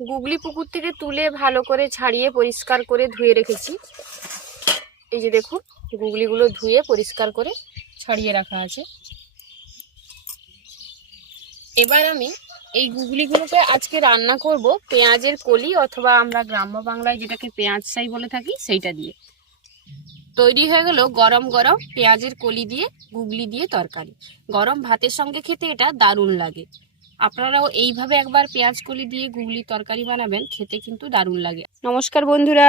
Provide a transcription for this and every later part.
গুগলি পুকুর থেকে তুলে ভালো করে ছাড়িয়ে পরিষ্কার করে ধুয়ে রেখেছি। এই যে দেখুন, গুগলিগুলো ধুয়ে পরিষ্কার করে ছাড়িয়ে রাখা আছে। এবার আমি এই গুগলিগুলোকে আজকে রান্না করব পেঁয়াজের কলি অথবা আমরা গ্রাম্য বাংলায় যেটাকে পেঁয়াজ সাই বলে থাকি, সেইটা দিয়ে। তৈরি হয়ে গেল গরম গরম পেঁয়াজের কলি দিয়ে, গুগলি দিয়ে তরকারি। গরম ভাতের সঙ্গে খেতে এটা দারুণ লাগে। আপনারাও এইভাবে একবার পেঁয়াজ কলি দিয়ে গুগলি তরকারি বানাবেন, খেতে কিন্তু দারুণ লাগে। নমস্কার বন্ধুরা,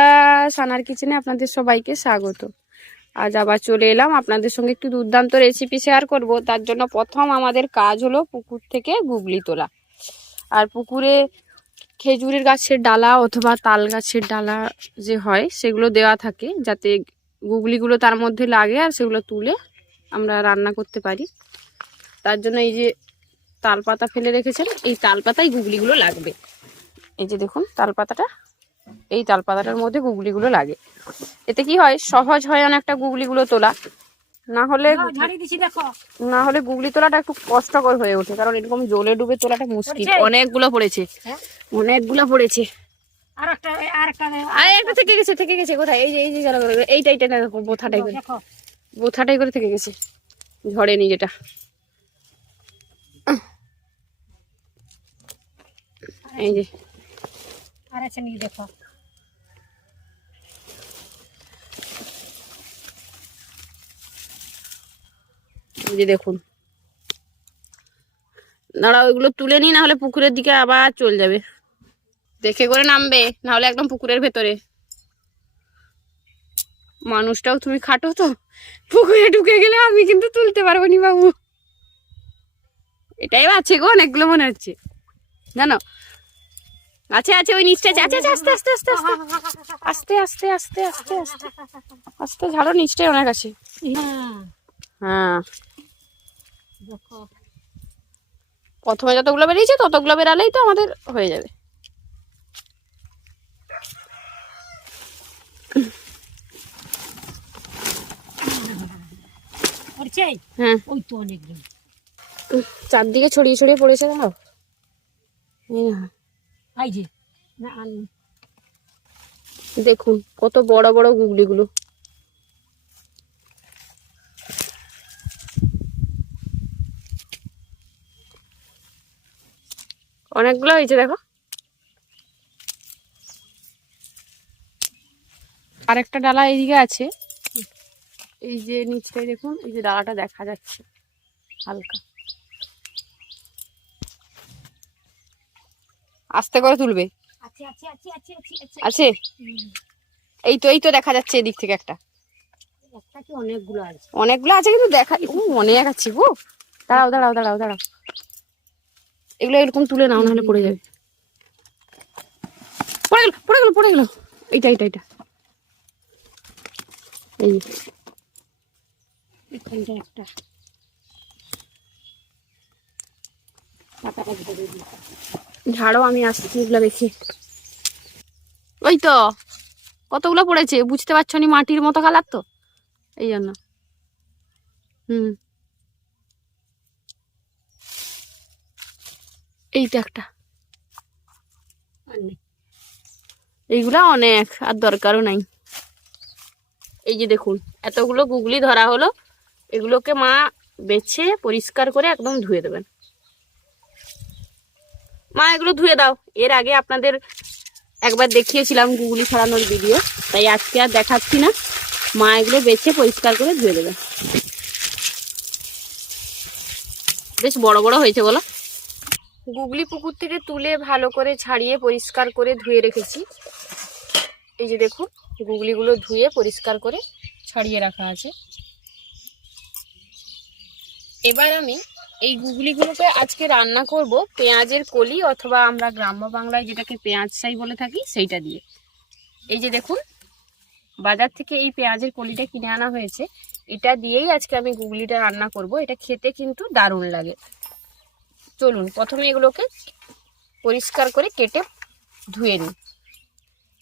সানার কিচেনে আপনাদের সবাইকে স্বাগত। আজ আবার চলে এলাম আপনাদের সঙ্গে একটু দুর্দান্ত রেসিপি শেয়ার করব। তার জন্য প্রথম আমাদের কাজ হলো পুকুর থেকে গুগলি তোলা। আর পুকুরে খেজুরের গাছের ডালা অথবা তাল গাছের ডালা যে হয়, সেগুলো দেওয়া থাকে যাতে গুগলিগুলো তার মধ্যে লাগে আর সেগুলো তুলে আমরা রান্না করতে পারি। তার জন্য এই যে তাল পাতা ফেলে রেখেছেন এই তাল পাতায় গুগলিগুলো লাগবে এই যে দেখুন তাল পাতাটা এই তাল পাতাটার মধ্যে গুগলিগুলো লাগে এতে কি হয় সহজ হয় অনেকটা গুগলিগুলো তোলা না হলে না হলে গুগলি তোলাটা একটু কষ্টকর হয়ে ওঠে কারণ এরকম জলে ডুবে তোলাটা মুশকিল অনেকগুলো পড়েছে হ্যাঁ? অনেকগুলো পড়েছে আর একটা থেকে গেছে থেকে গেছে কোথায় এই যে এই যে বোথাটাই করে বোথাটাই করে থেকে গেছে ঝড়েনি যেটা এই যে। আর আছে নিয়ে দেখো। এই যে দেখুন। দাঁড়া ওইগুলো তুলে নি না হলে পুকুরের দিকে আবার চলে যাবে। দেখে করে নামবে না হলে একদম পুকুরের ভেতরে। মানুষটাও তুমি খাটো তো পুকুরে ঢুকে গেলে আমি কিন্তু তুলতে পারব নি বাবু। এটাই আছে গো অনেকগুলো মনে হচ্ছে। জানো আছে আছে ওই নিচটা আছে। আছে আছে, আস্তে আস্তে আস্তে আস্তে। আস্তে আস্তে আস্তে আস্তে আস্তে। ঝাড়ো নিচটাই অনেক আছে হ্যাঁ। হ্যাঁ প্রথমে যতগুলো বেরিয়েছে ততগুলো বেরালেই তো আমাদের হয়ে যাবে। হ্যাঁ। ওই তো অনেকগুলো। চারদিকে ছড়িয়ে ছড়িয়ে পড়েছে দাও এই না, এই যে না আন- দেখুন, কত বড় বড় গুগলিগুলো। অনেকগুলো হয়েছে, দেখো। আরেকটা ডালা এইদিকে আছে। এই যে নিচটায় দেখুন, এই যে ডালাটা দেখা যাচ্ছে হালকা। আস্তে করে তুলবে। আছে এই তো এই তো দেখা যাচ্ছে এদিক থেকে একটা। অনেকগুলো আছে? অনেকগুলো আছে কিন্তু দেখা অনেক আছে গো। দাঁড়াও দাঁড়াও দাঁড়াও দাঁড়াও। এগুলো এরকম তুলে নাও নাহলে পড়ে যাবে। পড়ে গেল পড়ে গেল পড়ে গেল। এইটা এইটা এইটা। এই এখানটা একটা। পাতাটা ধরে দিই। ঝাড়ো, আমি আসছি এগুলো দেখি। ওই তো, কতগুলো পড়েছে? বুঝতে পারছ নি মাটির মতো কালার তো? এই জন্য। হুম। এইটা একটা। এইগুলা অনেক, আর দরকারও নাই। এই যে দেখুন, এতগুলো গুগলি ধরা হলো। এগুলোকে মা বেছে, পরিষ্কার করে একদম ধুয়ে দেবেন। মা, এগুলো ধুয়ে দাও। এর আগে আপনাদের একবার দেখিয়েছিলাম গুগলি ছড়ানোর ভিডিও তাই আজকে আর দেখাচ্ছি না। মা এগুলো বেছে পরিষ্কার করে ধুয়ে দেবে। বেশ বড় বড় হয়েছে বলো। গুগলি পুকুর থেকে তুলে ভালো করে ছাড়িয়ে পরিষ্কার করে ধুয়ে রেখেছি। এই যে দেখুন, গুগলিগুলো ধুয়ে পরিষ্কার করে ছাড়িয়ে রাখা আছে। এবার আমি এই গুগলিগুলোকে আজকে রান্না করব পেঁয়াজের কলি অথবা আমরা গ্রাম্য বাংলায় যেটাকে পেঁয়াজ সাই বলে থাকি, সেইটা দিয়ে। এই যে দেখুন, বাজার থেকে এই পেঁয়াজের কলিটা কিনে আনা হয়েছে। এটা দিয়েই আজকে আমি গুগলিটা রান্না করব। এটা খেতে কিন্তু দারুণ লাগে। চলুন, প্রথমে এগুলোকে পরিষ্কার করে কেটে ধুয়ে নিই।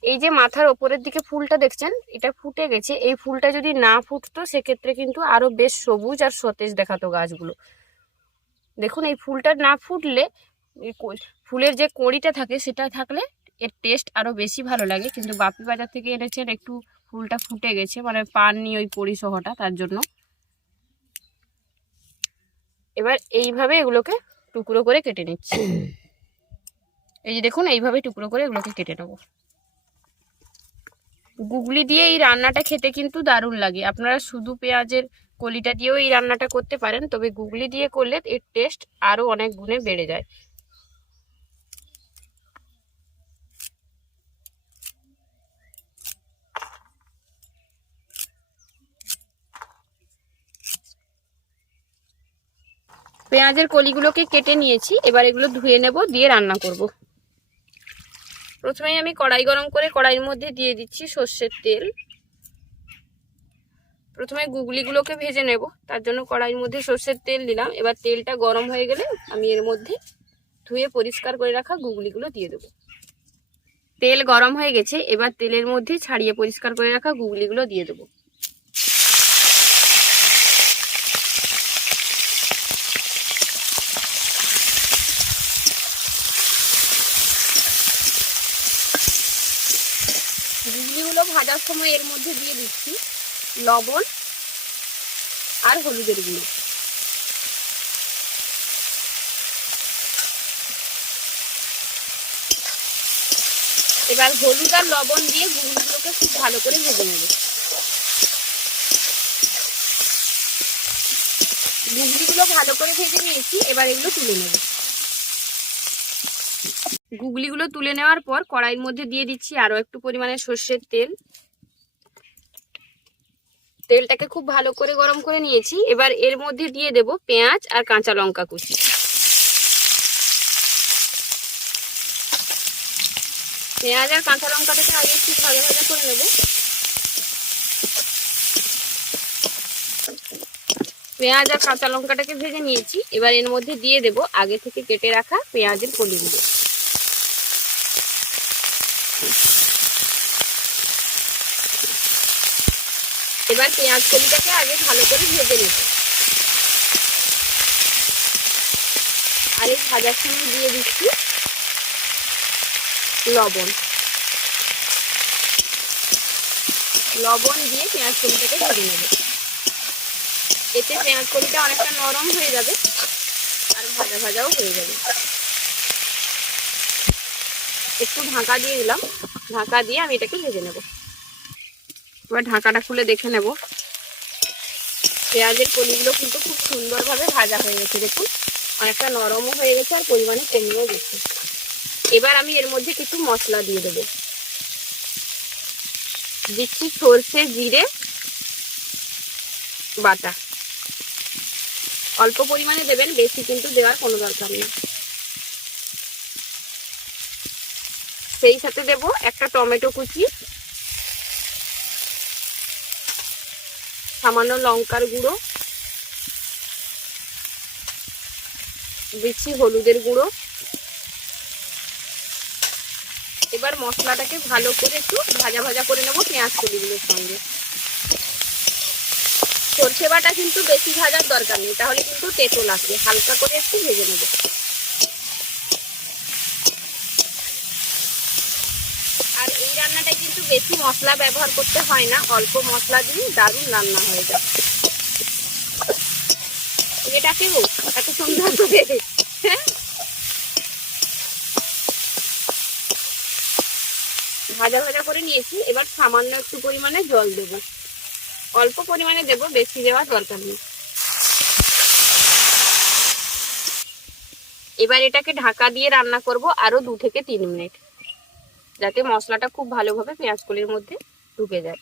এই যে মাথার ওপরের দিকে ফুলটা দেখছেন, এটা ফুটে গেছে। এই ফুলটা যদি না ফুটতো, সেক্ষেত্রে কিন্তু আরও বেশ সবুজ আর সতেজ দেখাতো গাছগুলো। দেখুন এই ফুলটা না ফুটলে ফুলের যে কড়িটা থাকে সেটা থাকলে এর টেস্ট আরও বেশি ভালো লাগে। কিন্তু বাপি বাজার থেকে এনেছেন একটু ফুলটা ফুটে গেছে মানে পাননি ওই পরিসহটা তার জন্য। এবার এইভাবে এগুলোকে টুকরো করে কেটে নিচ্ছি। এই যে দেখুন এইভাবে টুকরো করে এগুলোকে কেটে নেব। গুগলি দিয়ে এই রান্নাটা খেতে কিন্তু দারুণ লাগে। আপনারা শুধু পেঁয়াজের কলিটা দিয়েও এই রান্নাটা করতে পারেন, তবে গুগলি দিয়ে করলে এর টেস্ট আরও অনেক গুণে বেড়ে যায়। পেঁয়াজের কলিগুলোকে কেটে নিয়েছি, এবার এগুলো ধুয়ে নেব, দিয়ে রান্না করব। প্রথমেই আমি কড়াই গরম করে কড়াইয়ের মধ্যে দিয়ে দিচ্ছি সর্ষের তেল। প্রথমে গুগলিগুলোকে ভেজে নেব। তার জন্য কড়াইয়ের মধ্যে সর্ষের তেল দিলাম। এবার তেলটা গরম হয়ে গেলে আমি এর মধ্যে ধুয়ে পরিষ্কার করে রাখা গুগলিগুলো দিয়ে দেবো। তেল গরম হয়ে গেছে। এবার তেলের মধ্যে ছাড়িয়ে পরিষ্কার করে রাখা গুগলিগুলো দিয়ে দেবো। গুগলিগুলো ভাজার সময় এর মধ্যে দিয়ে দিচ্ছি। লবণ আর হলুদের গুঁড়ো। এবার হলুদ আর লবণ দিয়ে গুঁড়োগুলোকে খুব ভালো করে ভেজে নেব। গুগলিগুলো ভালো করে ভেজে নিয়েছি, এবার এগুলো তুলে নেব। গুগলিগুলো তুলে নেওয়ার পর কড়াইয়ের মধ্যে দিয়ে দিচ্ছি আরও একটু পরিমাণে সর্ষের তেল। তেলটাকে খুব ভালো করে গরম করে নিয়েছি। এবার এর মধ্যে দিয়ে দেব পেঁয়াজ আর কাঁচা লঙ্কা কুচি। পেঁয়াজ আর কাঁচা লঙ্কাটাকে আগে একটু ভাজা ভাজা করে নেব। পেঁয়াজ আর কাঁচা লঙ্কাটাকে ভেজে নিয়েছি। এবার এর মধ্যে দিয়ে দেব আগে থেকে কেটে রাখা পেঁয়াজের কলিগুলো এবার পেঁয়াজ কলিটাকে আগে ভালো করে ভেজে নেব। আর এই ভাজার সময় দিয়ে দিচ্ছি লবণ। লবণ দিয়ে পেঁয়াজ কলিটাকে ভেজে নেব। এতে পেঁয়াজ কলিটা অনেকটা নরম হয়ে যাবে আর ভাজা ভাজাও হয়ে যাবে। একটু ঢাকা দিয়ে দিলাম। ঢাকা দিয়ে আমি এটাকে ভেজে নেব। এবার ঢাকাটা খুলে দেখে নেব। পেঁয়াজের কলিগুলো কিন্তু খুব সুন্দরভাবে ভাজা হয়ে গেছে, দেখুন। অনেকটা নরমও হয়ে গেছে আর পরিমাণে কমেও গেছে। এবার আমি এর মধ্যে কিছু মশলা দিয়ে দেবো। দিচ্ছি সর্ষে, জিরে, বাটা। অল্প পরিমাণে দেবেন, বেশি কিন্তু দেওয়ার কোনো দরকার নেই। সেই সাথে দেব একটা টমেটো কুচি সামান্য লঙ্কার গুঁড়ো, দিচ্ছি হলুদের গুঁড়ো। এবার মশলাটাকে ভালো করে একটু ভাজা ভাজা করে নেব পেঁয়াজ কলিগুলোর সঙ্গে। সর্ষে বাটা কিন্তু বেশি ভাজার দরকার নেই, তাহলে কিন্তু তেতো লাগবে, হালকা করে একটু ভেজে নেব আর এই রান্নাটায় কিন্তু বেশি মশলা ব্যবহার করতে হয় না, অল্প মশলা দিয়ে দারুণ রান্না হয়ে যায়। এটা কেউ এত সুন্দর করে হ্যাঁ? ভাজা ভাজা করে নিয়েছি, এবার সামান্য একটু পরিমাণে জল দেব। অল্প পরিমাণে দেব, বেশি দেওয়ার দরকার নেই। এবার এটাকে ঢাকা দিয়ে রান্না করব আরও দু থেকে তিন মিনিট। যাতে মশলাটা খুব ভালোভাবে পেঁয়াজ কলির মধ্যে ঢুকে যায়।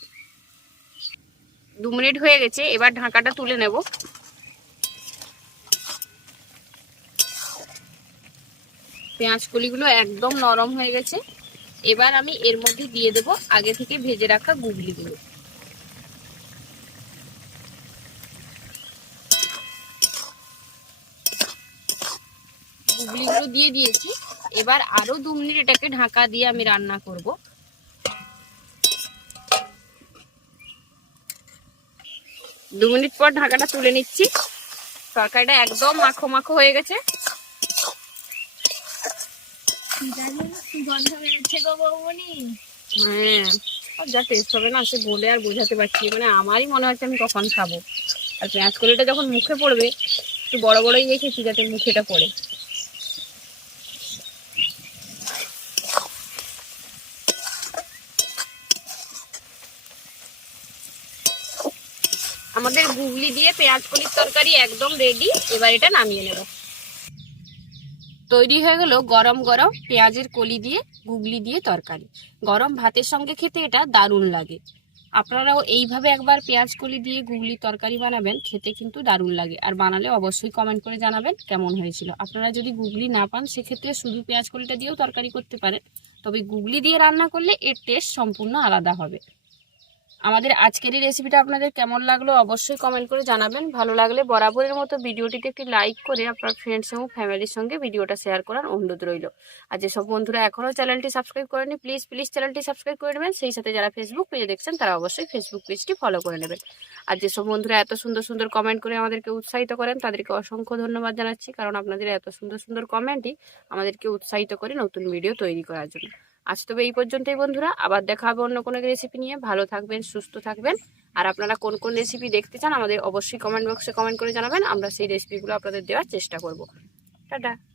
দু মিনিট হয়ে গেছে, এবার ঢাকাটা তুলে নেব। পেঁয়াজ কলিগুলো একদম নরম হয়ে গেছে। এবার আমি এর মধ্যে দিয়ে দেব আগে থেকে ভেজে রাখা গুগলিগুলো। গুগলিগুলো দিয়ে দিয়েছি। এবার আরও দু মিনিট এটাকে ঢাকা দিয়ে আমি রান্না করব। দু মিনিট পর ঢাকাটা তুলে নিচ্ছি। তরকারিটা একদম মাখো মাখো হয়ে গেছে। হ্যাঁ যা হবে না, সে বলে আর বোঝাতে পারছি মানে আমারই মনে হচ্ছে আমি কখন খাব। আর পেঁয়াজ কলিটা যখন মুখে পড়বে, একটু বড় বড়ই রেখেছি যাতে মুখেটা পড়ে। আমাদের গুগলি দিয়ে পেঁয়াজ কলির তরকারি একদম রেডি এবার এটা নামিয়ে নেব। তৈরি হয়ে গেল গরম গরম পেঁয়াজের কলি দিয়ে, গুগলি দিয়ে তরকারি। গরম ভাতের সঙ্গে খেতে এটা দারুণ লাগে। আপনারাও এইভাবে একবার পেঁয়াজ কলি দিয়ে গুগলি তরকারি বানাবেন, খেতে কিন্তু দারুণ লাগে। আর বানালে অবশ্যই কমেন্ট করে জানাবেন কেমন হয়েছিল। আপনারা যদি গুগলি না পান, সেক্ষেত্রে শুধু পেঁয়াজ কলিটা দিয়েও তরকারি করতে পারেন। তবে গুগলি দিয়ে রান্না করলে এর টেস্ট সম্পূর্ণ আলাদা হবে। আমাদের আজকের এই রেসিপিটা আপনাদের কেমন লাগল অবশ্যই কমেন্ট করে জানাবেন। ভালো লাগলে বরাবরের মতো ভিডিওটিতে একটি লাইক করে আপনার ফ্রেন্ডস এবং ফ্যামিলির সঙ্গে ভিডিওটা শেয়ার করার অনুরোধ রইল। আর যেসব বন্ধুরা এখনও চ্যানেলটি সাবস্ক্রাইব করেনি প্লিজ প্লিজ চ্যানেলটি সাবস্ক্রাইব করে নেবেন। সেই সাথে যারা ফেসবুক পেজে দেখছেন, তারা অবশ্যই ফেসবুক পেজটি ফলো করে নেবেন। আর যেসব বন্ধুরা এত সুন্দর সুন্দর কমেন্ট করে আমাদেরকে উৎসাহিত করেন, তাদেরকে অসংখ্য ধন্যবাদ জানাচ্ছি। কারণ আপনাদের এত সুন্দর সুন্দর কমেন্টই আমাদেরকে উৎসাহিত করে নতুন ভিডিও তৈরি করার জন্য। আজ তবে এই পর্যন্তই বন্ধুরা, আবার দেখা হবে অন্য কোনো রেসিপি নিয়ে। ভালো থাকবেন, সুস্থ থাকবেন। আর আপনারা কোন কোন রেসিপি দেখতে চান, আমাদের অবশ্যই কমেন্ট বক্সে কমেন্ট করে জানাবেন। আমরা সেই রেসিপিগুলো আপনাদের দেওয়ার চেষ্টা করব। টাটা।